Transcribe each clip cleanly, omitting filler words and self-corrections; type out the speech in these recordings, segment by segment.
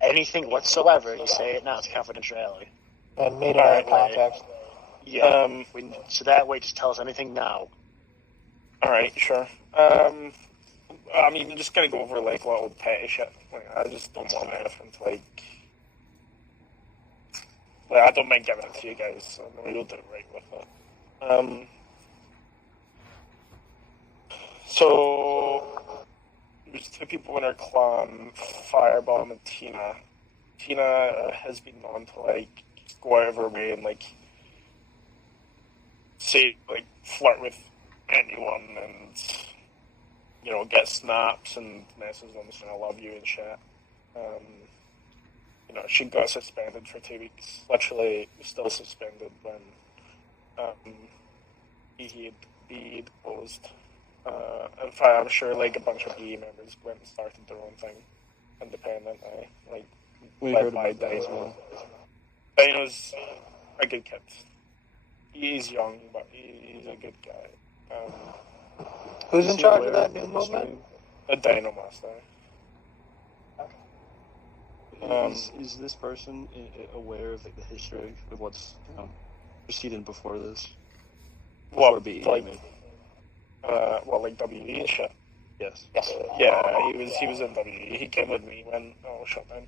anything whatsoever, you say it now. It's confidentiality. And made it out of context. Yeah. So that way, just tell us anything now. All right, sure. I'm even just gonna go over like little petty shit. Like, I just don't want anything to like I don't mind giving it to you guys, so we'll do it right with it. So there's 2 people in our clan, Firebomb and Tina. Tina has been known to like just go out of her way and like say like flirt with anyone and get snaps and messages on saying I love you and shit. She got suspended for 2 weeks. Literally still suspended when he had closed. In fact, I'm sure like a bunch of BE members went and started their own thing independently. Like we heard about that as well. Dino's a good kid. He's young, but he's a good guy. Who's in charge of that new movement? The Dino Master. Is this person aware of like, the history of what's proceeding before this? Before BE, like WE and shit? Yes. Yeah, he was in WE. He came with me when shut down.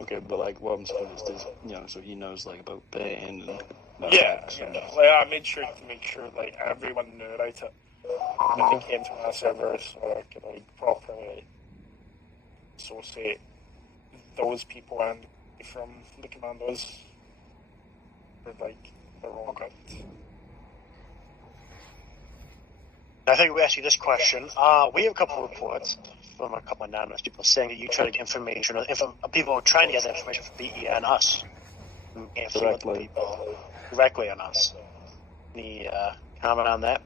Okay, but like what I'm saying is this, so he knows like about Bane and yeah. Like I made sure to make sure like everyone knew about it when they came to my server, so I could like properly associate those people and from the commandos for like the wrong cut. I think we asked you this question. We have a couple of reports from a couple of anonymous people saying that you try to get information, or people are trying to get that information from BE and us. Directly on us. Any comment on that?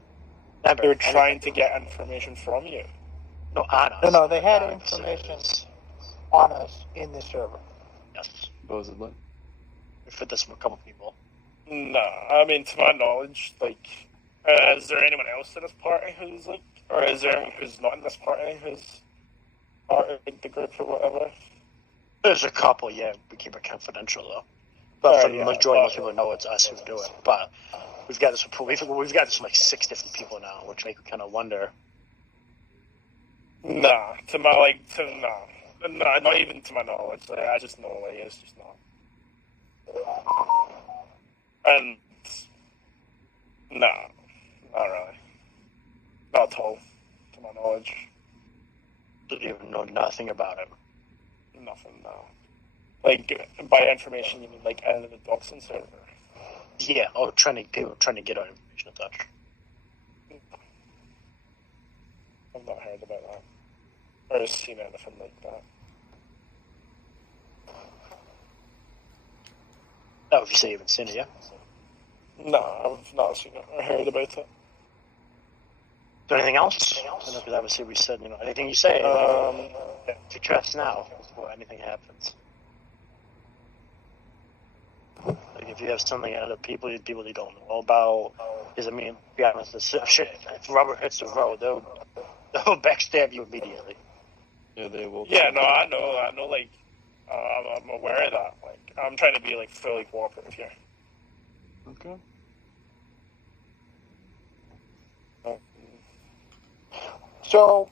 They were trying to get information from you. No, on us. No, they had information on us in this server. Yes. Supposedly. We fit this from a couple people. No, I mean, to my knowledge, like, is there anyone else in this party who's like, or is there anyone who's not in this party who's part of like, the group or whatever? There's a couple, yeah. We keep it confidential though. But for the majority, most people know it's us who do it. But we've got this from like 6 different people now, which make me kind of wonder. Nah, not even to my knowledge. Like, I just know like it's just not. And no, not really, not at all, to my knowledge. So you know nothing about it. Nothing, no. Like, by information, you mean like out of the Doxon server? Yeah, people trying to get our information and such. I've not heard about that. Or seen anything like that. Oh, if you say you haven't seen it yet? No, I've not seen it or heard about it. Is there anything else? Because obviously we said, anything you say, to trust now before anything happens. Like if you have something out of people you don't know about, because to be honest, if rubber hits the road, they'll backstab you immediately. Yeah, they will. Yeah, no, I know, like, I'm aware of that. Like, I'm trying to be, like, fully cooperative here. Okay. So,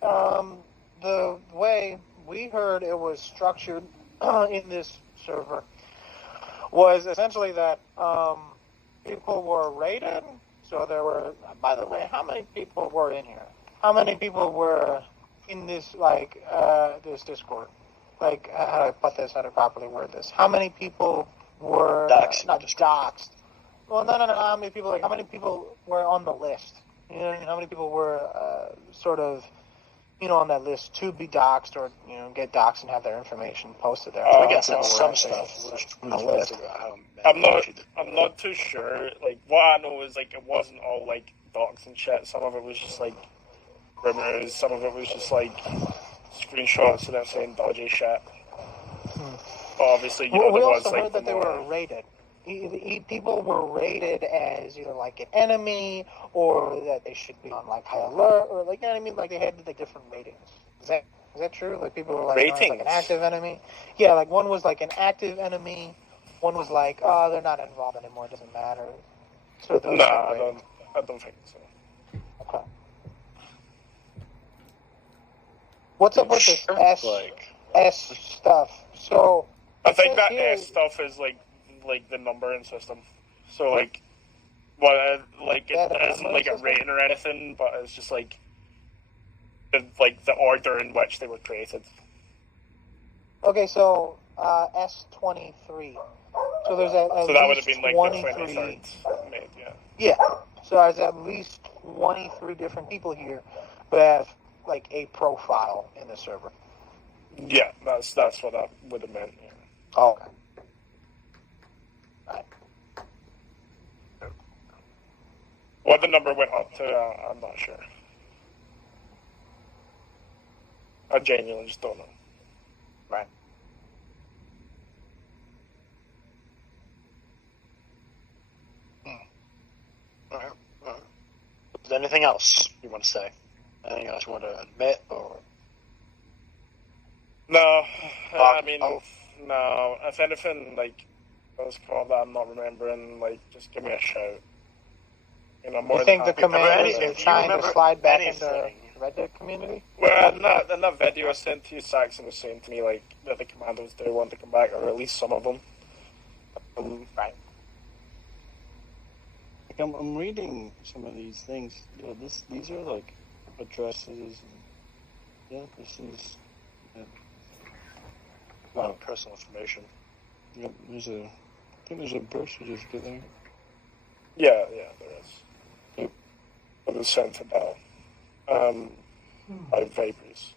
the way we heard it was structured in this server was essentially that people were raided. So there were, by the way, how many people were in here? How many people were in this, this Discord? Like, how do I put this? How to properly word this? How many people were doxed? Not doxed. Well, no. How many people were on the list? You know what I mean? How many people were sort of, on that list to be doxed or, get doxed and have their information posted there? I guess that's some stuff on the list. I'm not too sure. Like, what I know is, like, it wasn't all, like, docs and shit. Some of it was just, like, rumors. Some of it was just, like, screenshots of them saying dodgy shit. But obviously, we also heard that they were rated. People were rated as either like an enemy or that they should be on like high alert or like, you know what I mean? Like they had like different ratings. Is that Is that true? Like people were like, no, it's like an Ratings? active enemy. Yeah, like one was like an active enemy. One was like, oh, they're not involved anymore. It doesn't matter. So those No, type of I ratings. don't think so. Okay. What's up with this S stuff? So I it think says that here, S stuff is like the numbering system. So like, what like Yeah, it the isn't numbering like a system? rating or anything, but it's just like the order in which they were created. okay, so S23. So there's at So that would have least been like 23. the 23rd made, yeah. Yeah. So there's at least 23 different people here who have like a profile in the server. Yeah, that's what that would have meant. Yeah. Oh, okay. Right. What the number went up to, I'm not sure. I genuinely just don't know. Right. Alright. Is there anything else you want to say? Anything else you want to admit or? No, I mean, Oh. no. If anything, like, those called that I'm not remembering, like, just give me a shout. You know, more You than think the happy to commanders do are it. trying to slide back into anything? the Red Dead community? Well, in that video I sent to you, Saxon was saying to me, like, that the commandos do want to come back, or at least some of them. Right. Like I'm reading some of these things. Yeah, these are like addresses. And, yeah, this is. Yeah. A lot of personal information. Yeah, I think there's a birth certificate there. Yeah, there is. It was sent to Bell. By Vapors.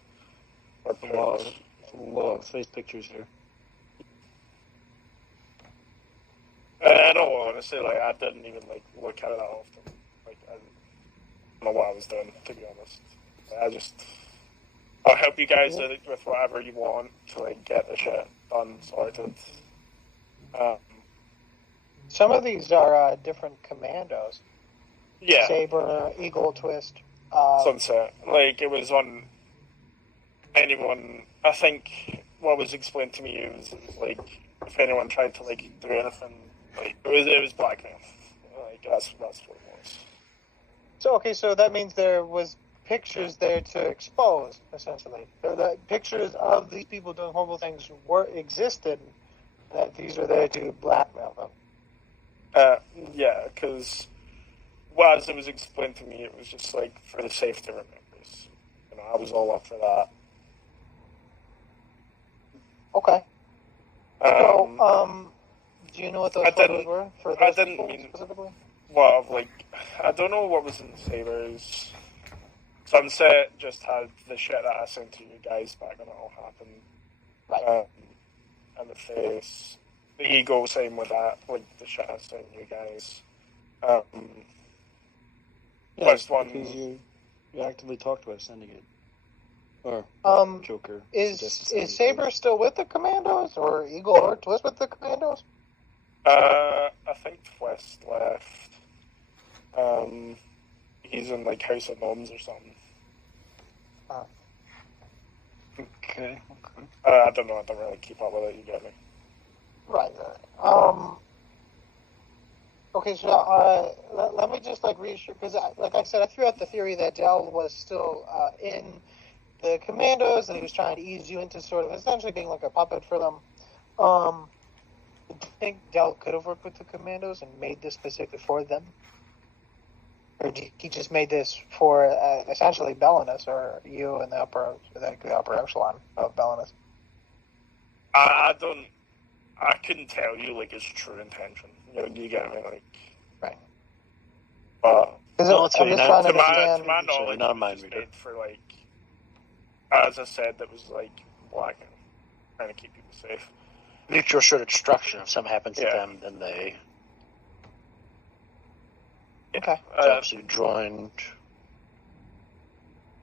Or A lot, Pools. a lot of face pictures here. I know, honestly, like, I didn't even, like, look at it that often. Like, I don't know what I was doing, to be honest. I'll help you guys with whatever you want to, like, get the shit done, sorted. Some of these are different commandos. Yeah, Saber, Eagle Twist. Sunset. Like, it was on anyone, I think what was explained to me was, like, if anyone tried to, like, do anything, like, it was blackmail. Like, that's what it was. So, okay, so that means there was pictures there to expose, essentially. The pictures of these people doing horrible things existed, that these were there to blackmail them. Yeah, because, well, as it was explained to me, it was just, like, for the safety of members. You know, I was all up for that. Okay. So, do you know what those photos were for those people specifically? Well, like, I don't know what was in Saber's. Sunset just had the shit that I sent to you guys back when it all happened. Right. And the face. The ego, same with that, like the shit I sent you guys. Yeah, First one. because you actively talked about sending it. Or Joker. Is suggested Saber still with the Commandos, or Eagle or Twist with the Commandos? I think Twist left. He's in like House of Gnomes or something. Okay. I don't know. I don't really keep up with it. You get me? Right. Okay, so let me just like reassure, because like I said, I threw out the theory that Dell was still in the Commandos, and he was trying to ease you into sort of essentially being like a puppet for them. Do you think Dell could have worked with the Commandos and made this specifically for them? Or he just made this for essentially Belenus, or you in the upper echelon of Belenus? I couldn't tell you like his true intention. You know, you get me? Like, right. But I'm just trying to understand. to my knowledge, not a it was mind just reader. made for like, as I said, that was like blacking, trying to keep people safe. Mutual assured destruction. If something happens to Yeah. them, then they Okay. obviously joined.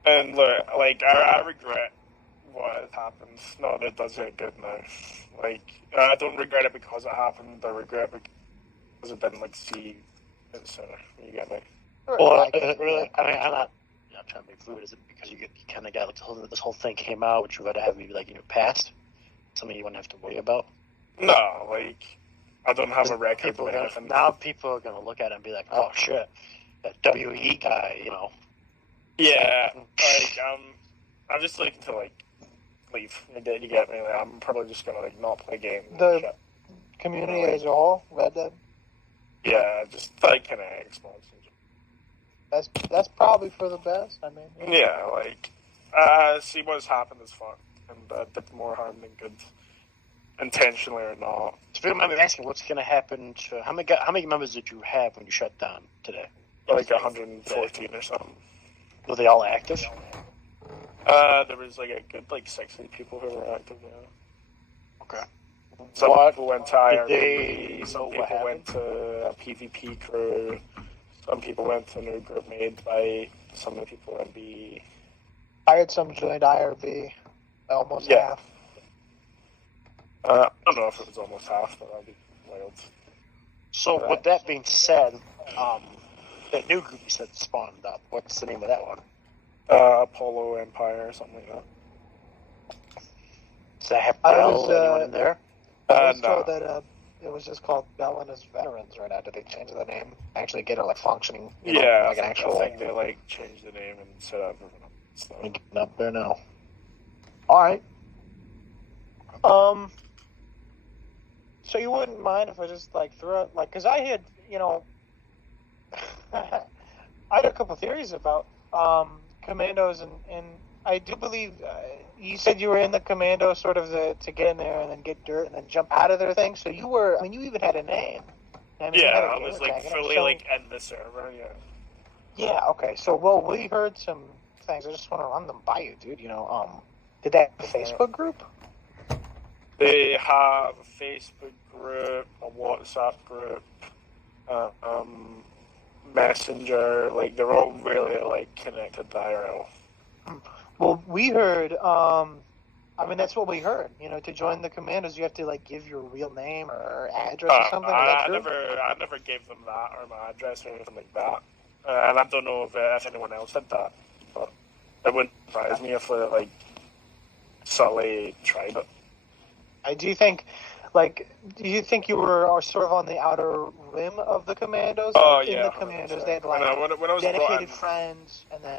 And look, like I regret what had happened. Not that it does it good now. Like I don't regret it because it happened. I regret it because I didn't like see it sooner. You get me? Well, really, I mean, I'm not not trying to be fluid? Is it because you kind of got like this whole thing came out, which you would have maybe like in your past, something you wouldn't have to worry about? No, like I don't have a record or anything. Now people are gonna look at it and be like, "Oh shit, that WE guy," you know? Yeah, like I'm just looking to like leave. You get me? Like, I'm probably just gonna like not play games. The community as a whole, Red Dead. Yeah, just like kind of Xbox. That's probably for the best. I mean, yeah, like see what's happened is fun, and did more harm than good, intentionally or not. So if you don't mind me asking, what's gonna happen to how many members did you have when you shut down today? Like 114 or something. Were they all active? There was like a good like 60 people who were active. Yeah. Okay. Some people went to IRB. Some people went to a PvP crew. Some people went to a new group made by some of the people in B. I had some joined IRB, almost half. I don't know if it was almost half, but that'd be wild. So with that being said, that new group you said spawned up. What's the name of that one? Apollo Empire or something like that. Does that have anyone in there? I was no. told that it was just called Belenus Veterans right now. Did they change the name? Actually get it like functioning? Yeah, like an actual. I think they like changed the name and set up everything. So. I'm getting up there now. All right. So you wouldn't mind if I just like threw it like because I had I had a couple theories about commandos and I do believe you said you were in the commando sort of to get in there and then get dirt and then jump out of their thing. So you were. I mean, you even had a name. I mean, I was like fully like in the server. Yeah. Yeah. Okay. So we heard some things. I just want to run them by you, dude. Did that Facebook group? They have a Facebook group, a WhatsApp group, Messenger. Like they're all really like connected to IRL. Well, we heard. I mean, that's what we heard. To join the commandos, you have to like give your real name or address or something. I never gave them that or my address or anything like that. And I don't know if anyone else did that, but it wouldn't surprise me if they like subtly tried it. Do you think you were sort of on the outer rim of the commandos? Oh, in yeah. the commandos, they had like when I was dedicated friends, and then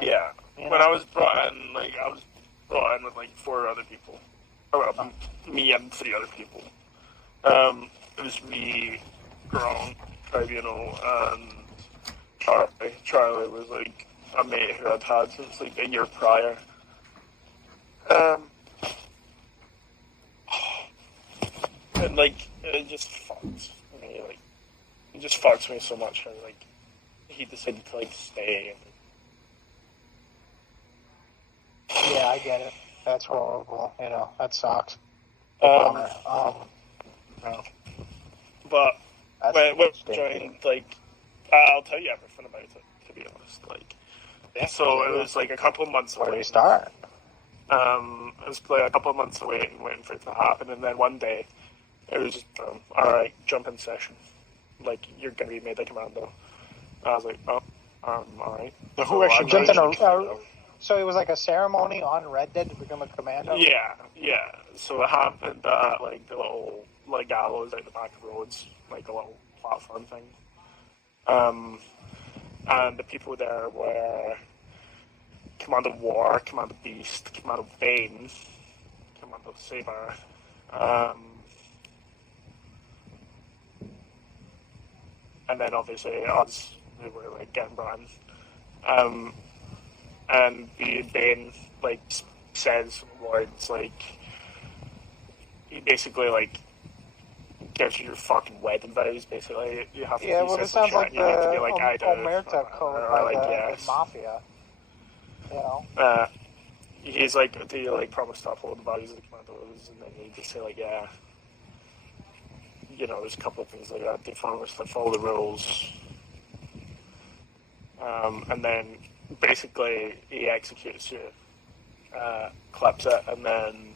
when I was brought in, I was brought in with like 4 other people. Well, me and 3 other people. It was me, Gronk, Tribunal, and Charlie. Charlie was like a mate who I'd had since like a year prior. And like it just fucks me. Like it just fucks me so much. And like he decided to like stay. Yeah, I get it. That's horrible. That sucks. No. But when I joined, like, I'll tell you everything about it, to be honest. Like, so it was like a couple of months away. Where do you start? It was like a couple of months away waiting for it to happen, and then one day it was just, all right, jump in session. Like, you're gonna be made a commando. I was like, oh, all right. Who actually jumped in so it was like a ceremony on Red Dead to become a commando? Yeah. So it happened at, like, the little, like, gallows out the back of roads, like a little platform thing. And the people there were Commando War, Commando Beast, Commando Bane, Commando Saber, and then obviously us, who were, like, getting brought in. And the Bane, like, says words like, he basically, like, gives you your fucking wedding vows, basically. You have to yeah, well, this sounds like the Omerta code, or the mafia. He's like, do you, like, promise to uphold the values of the commandos? And then you just say, like, yeah. There's a couple of things like that. They promise to follow the rules. And then basically he executes you, clips it, and then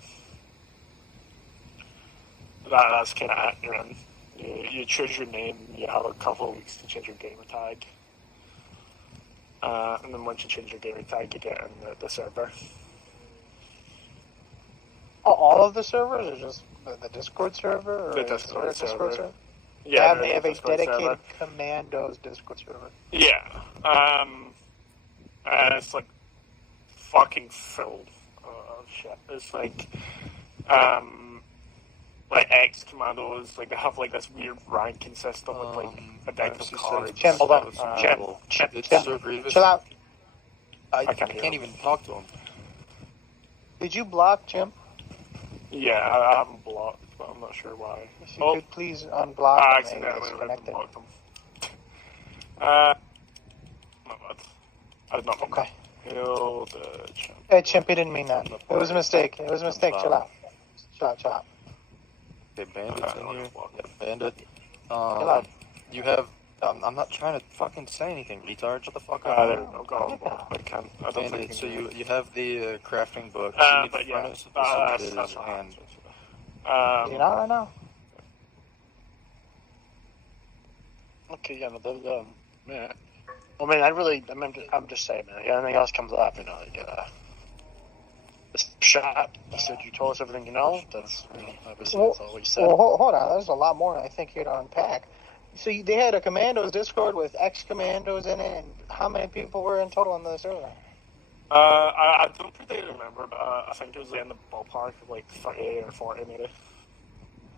that's kind of accurate. You choose your name. You have a couple of weeks to change your gamer tag. And then once you change your gamer tag, you get in the server. Oh, all of the servers, or just the Discord server? Or The Discord server. Yeah, they have a Discord dedicated server. Commandos Discord server. Yeah. And it's like fucking filled of shit. It's like X Commandos, like they have like this weird ranking system with like a deck of cards. Chimp, hold on. Chimp, chill out. I can't even talk to him. Did you block Chimp? Yeah, I haven't blocked, but I'm not sure why. If you could please unblock I him. accidentally Disconnected. blocked him. My bad. I did not mean Okay. Kill the Chimp. Hey, Chimp, he didn't mean that. It was a mistake. It was a mistake. Chill out. Chill out. Okay, bandits in here. Yeah, bandit. Chill out. You have. I'm not trying to fucking say anything, retard. Shut the fuck up. There we go. Got him. I can't. I don't Bandit, think so you have the crafting book. But you need the yeah, furnace, that's and You not right now? Okay, yeah, no, man. Well, man, I'm just saying, man. If anything else comes up, this shot. I said you told us everything you know. That's obviously that's all we said. Well, hold on. There's a lot more I think here to unpack. So they had a Commandos Discord with X-Commandos in it, and how many people were in total on the server? I don't particularly remember, but I think it was in the ballpark of like 30 or 40 maybe.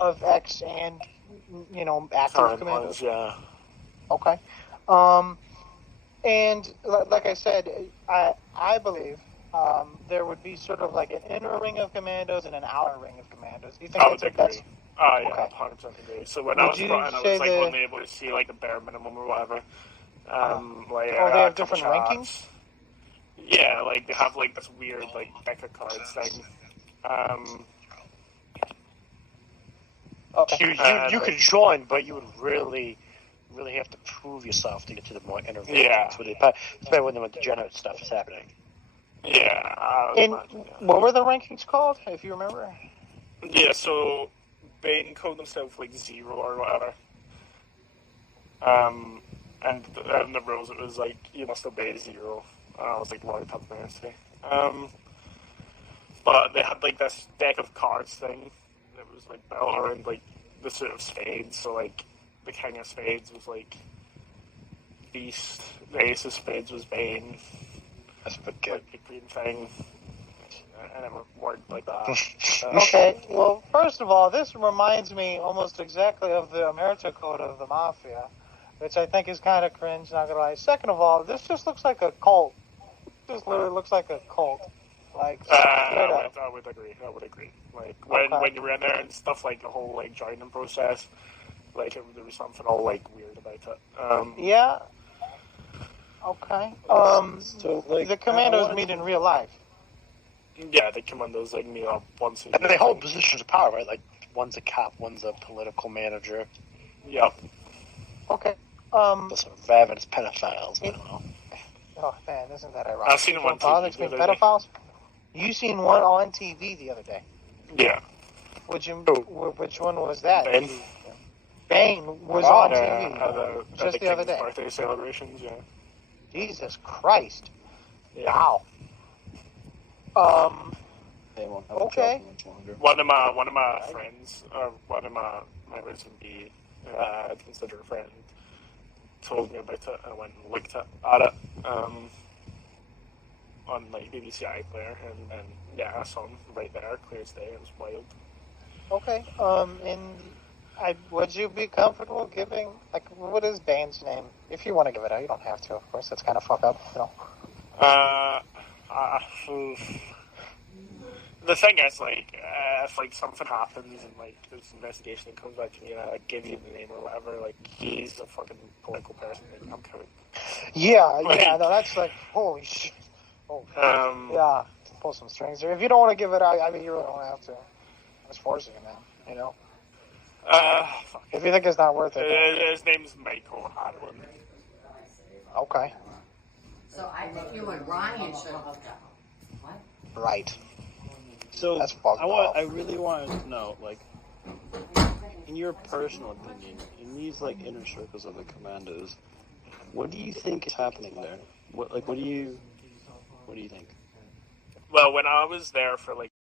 Of X and, active Current Commandos? ones, yeah. Okay. And like I said, I believe there would be sort of like an inner ring of Commandos and an outer ring of Commandos. Do you think I would that's agree. Yeah, okay. 100% agree. So when I was brought in, I was like only able to see like the bare minimum or whatever. They have different rankings? Yeah, like they have like this weird like deck of cards thing. Okay. You could join, but you would really have to prove yourself to get to the more inner rankings. Especially when the degenerate stuff is happening. Yeah. And what were the rankings called, if you remember? Yeah, so Bane called himself like 0 or whatever. And in the rules it was like you must obey 0. I was like Lord Pubmancy. But they had like this deck of cards thing that was like built around like the suit of spades. So like the king of spades was like Beast, the ace of spades was Bane. That's a bit good. Like the green thing. And it worked like that. Okay, well, first of all, this reminds me almost exactly of the Omerta Code of the Mafia, which I think is kind of cringe, not gonna lie. Second of all, this just looks like a cult. It just literally looks like a cult. Like, I would agree. Like, when you were in there and stuff, like, the whole, like, joining process, like, there was something all, like, weird about it. Yeah. Okay. So, like, the Commandos meet in real life. Yeah, the Commandos, like, meet up once a year. And they hold positions of power, right? Like, one's a cop, one's a political manager. Yep. Okay. Those are ravenous pedophiles, I don't know. Oh, man, isn't that ironic? I've seen one on politics TV. mean pedophiles? You seen one on TV the other day. Yeah. Which one was that? Bane. Bane was on TV. Just the other day. Birthday celebrations, yeah. Jesus Christ. Yeah. Wow. Okay. One of my friends, or one of my members would be consider a friend, told me about it. I went and looked at it on like BBC iPlayer, and yeah, I saw him right there, clear as day. It was wild. Okay. Would you be comfortable giving, like, what is Bane's name? If you want to give it out, you don't have to, of course. That's kind of fucked up, The thing is, like, if like something happens and like there's an investigation that comes back to me and I give you the name or whatever, like he's a fucking political person. Like, I'm covered. Yeah, no, that's like, holy shit. Oh, yeah, pull some strings there. If you don't want to give it out, I mean, you really don't have to. I'm just forcing it now, Fuck. If you think it's not worth it. His name's Michael Hadwin. Okay. So I think you and Ryan should have hooked up. What? Right. So That's fucked up. I really want to know, like, in your personal opinion, in these like inner circles of the Commandos, what do you think is happening there? What do you think? Well, when I was there for like